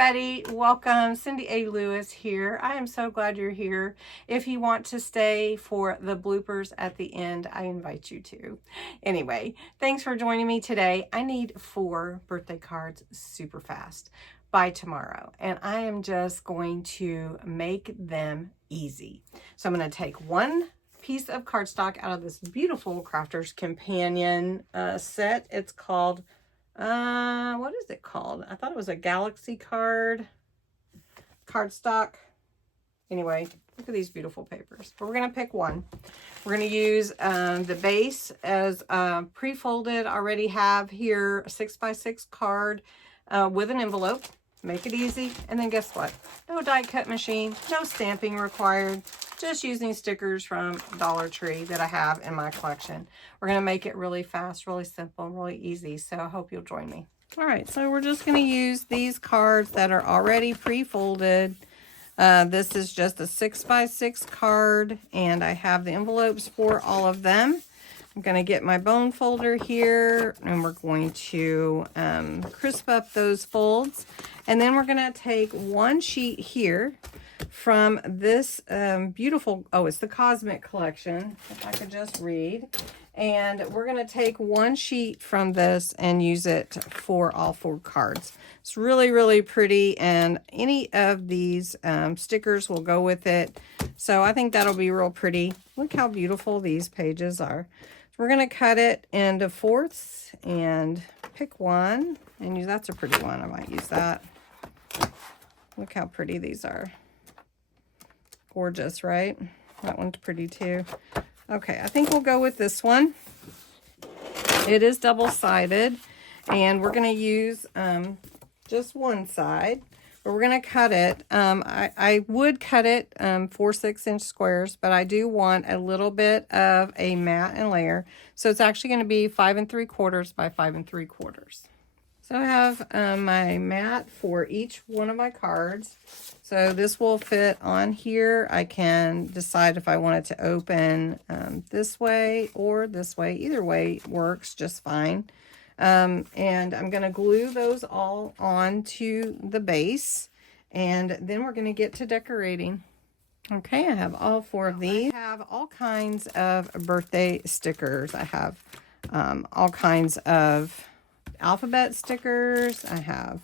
everybody, welcome. Cindy A. Lewis here. I am so glad you're here. If you want to stay for the bloopers at the end, I invite you to. Anyway, thanks for joining me today. I need 4 birthday cards super fast by tomorrow, and I am just going to make them easy. So I'm going to take one piece of cardstock out of this beautiful Crafter's Companion set. It's called what is it called? I thought it was a galaxy cardstock. Anyway, look at these beautiful papers. But we're going to pick one. We're going to use the base as pre-folded. I already have here a 6x6 card with an envelope. Make it easy. And then guess what? No die cut machine, no stamping required. Just using stickers from Dollar Tree that I have in my collection. We're going to make it really fast, really simple, really easy. So I hope you'll join me. All right, so we're just going to use these cards that are already pre-folded. This is just a 6x6 card, and I have the envelopes for all of them. I'm going to get my bone folder here, and we're going to crisp up those folds. And then we're going to take one sheet here from this beautiful, it's the Cosmic Collection, if I could just read. And we're going to take one sheet from this and use it for all 4 cards. It's really, really pretty, and any of these stickers will go with it. So I think that'll be real pretty. Look how beautiful these pages are. So we're going to cut it into 4ths and pick one. And use, that's a pretty one. I might use that. Look how pretty these are. Gorgeous, right? That one's pretty too. Okay, I think we'll go with this one. It is double-sided, and we're going to use just one side, but we're going to cut it. I would cut it 4 6-inch squares, but I do want a little bit of a mat and layer. So it's actually going to be 5 3/4 by 5 3/4. So I have my mat for each one of my cards. So this will fit on here. I can decide if I want it to open this way or this way. Either way works just fine. And I'm going to glue those all onto the base. And then we're going to get to decorating. Okay, I have all 4 of these. I have all kinds of birthday stickers. I have all kinds of alphabet stickers. I have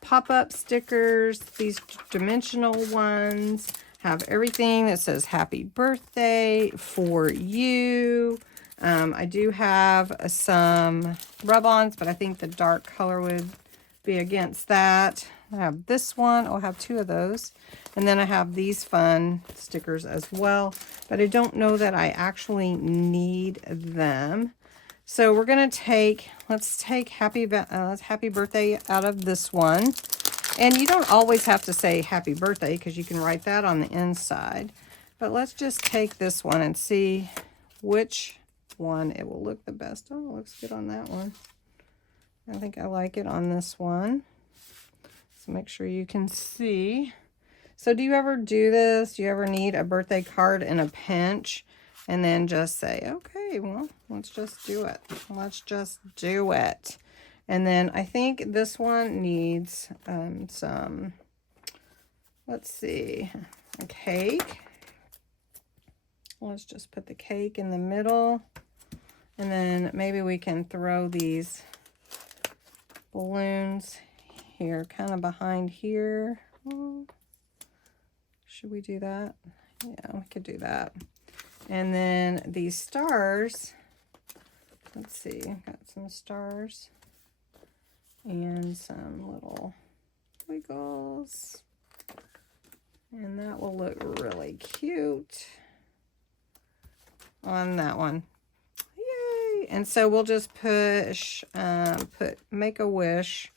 pop-up stickers, these dimensional ones. Have everything that says happy birthday for you. I do have some rub-ons, but I think the dark color would be against that. I have this one. I'll have 2 of those. And then I have these fun stickers as well, but I don't know that I actually need them. So we're going to take, let's take happy birthday out of this one. And you don't always have to say happy birthday because you can write that on the inside. But let's just take this one and see which one it will look the best. Oh, it looks good on that one. I think I like it on this one. So make sure you can see. So do you ever do this? Do you ever need a birthday card in a pinch? And then just say, okay, well, let's just do it. Let's just do it. And then I think this one needs some, let's see, a cake. Let's just put the cake in the middle. And then maybe we can throw these balloons here, kind of behind here. Should we do that? Yeah, we could do that. And then these stars, let's see, got some stars and some little wiggles. And that will look really cute on that one. Yay! And so we'll just push, make a wish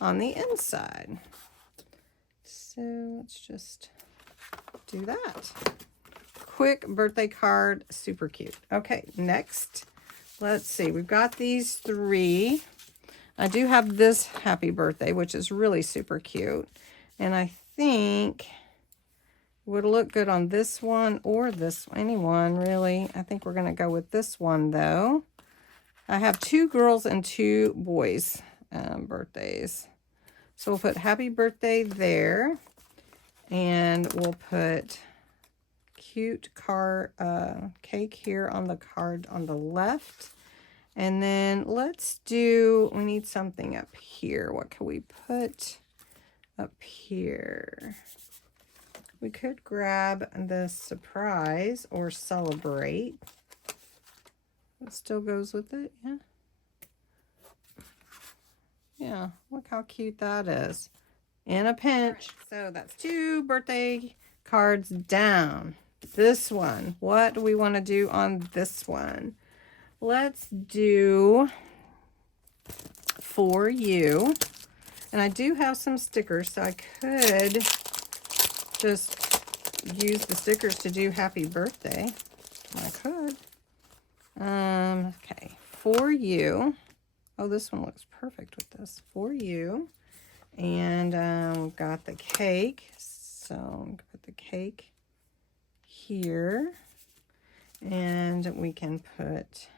on the inside. So let's just do that. Quick birthday card, super cute. Okay, next, let's see. We've got these 3. I do have this happy birthday, which is really super cute. And I think would look good on this one or this, anyone really. I think we're going to go with this one though. I have 2 girls and 2 boys birthdays. So we'll put happy birthday there. And we'll put cute cake here on the card on the left. And then let's do, we need something up here. What can we put up here? We could grab the surprise or celebrate. It still goes with it, yeah. Yeah, look how cute that is. In a pinch. So that's 2 birthday cards down. This one, what do we want to do on this one? Let's do for you. And I do have some stickers, so I could just use the stickers to do happy birthday. I could. Okay, for you. Oh, this one looks perfect with this. For you. And we've got the cake. So I'm going to put the cake here. And we can put,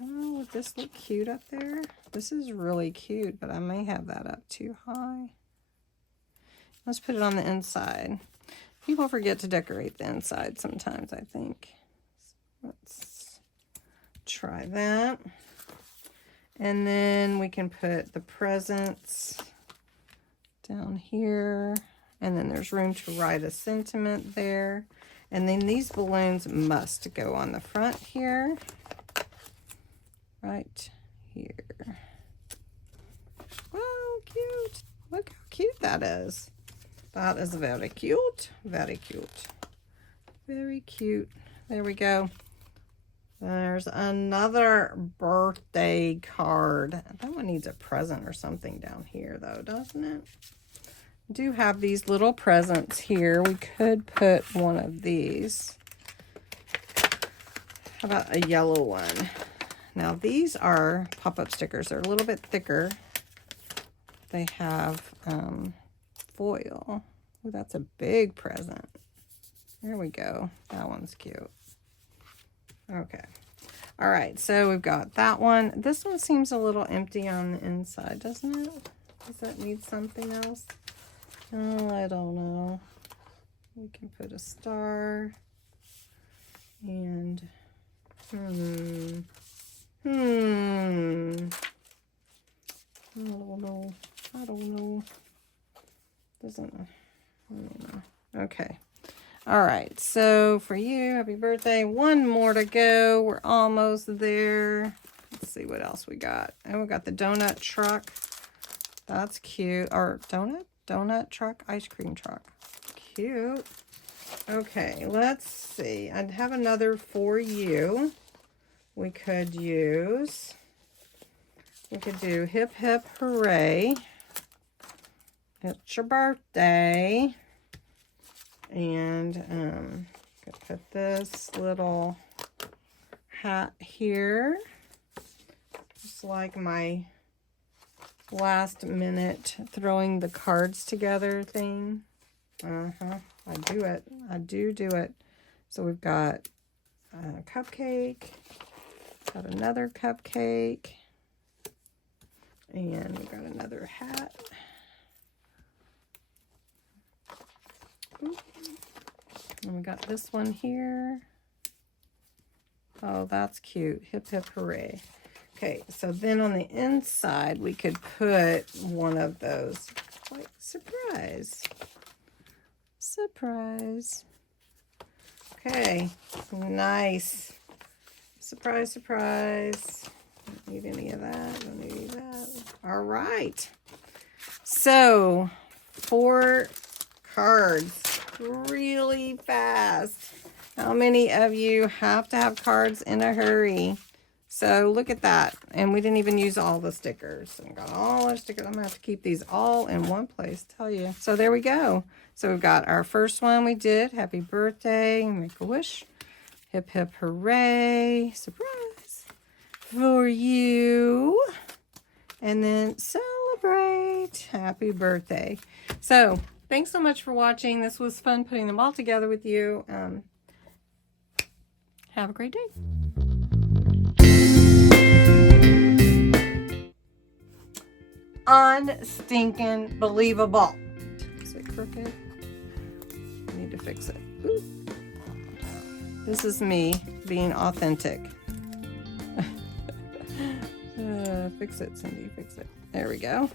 oh, would this look cute up there? This is really cute, but I may have that up too high. Let's put it on the inside. People forget to decorate the inside sometimes, I think. So let's try that. And then we can put the presents down here. And then there's room to write a sentiment there. And then these balloons must go on the front here. Right here. Oh, cute. Look how cute that is. That is very cute. Very cute. Very cute. There we go. There's another birthday card. That one needs a present or something down here, though, doesn't it? I do have these little presents here. We could put one of these. How about a yellow one? Now, these are pop-up stickers. They're a little bit thicker. They have foil. Oh, that's a big present. There we go. That one's cute. Okay. All right, so we've got that one. This one seems a little empty on the inside, doesn't it? Does that need something else? Oh, I don't know. We can put a star. And, I don't know. Doesn't, I don't know. Okay. All right, so for you, happy birthday. One more to go. We're almost there. Let's see what else we got. And we got the donut truck. That's cute. Or donut truck, ice cream truck. Cute. Okay, let's see. I'd have another for you. We could use, we could do hip hip hooray. It's your birthday. And could put this little hat here, just like my last minute throwing the cards together thing. I do it. I do it. So we've got a cupcake, got another cupcake, and we've got another hat. Ooh. And we got this one here. Oh, that's cute. Hip hip hooray. Okay, so then on the inside, we could put one of those. Like, surprise. Surprise. Okay, nice. Surprise, surprise. Don't need any of that. Don't need any of that. All right. So, 4 cards. Really fast. How many of you have to have cards in a hurry? So look at that. And we didn't even use all the stickers. We got all our stickers. I'm going to have to keep these all in one place, tell you. So there we go. So we've got our first one we did. Happy birthday. Make a wish. Hip hip hooray. Surprise. For you. And then celebrate. Happy birthday. So thanks so much for watching. This was fun putting them all together with you. Have a great day. unstinking believable. Is it crooked? I need to fix it. Ooh. This is me being authentic. Fix it, Cindy, fix it. There we go.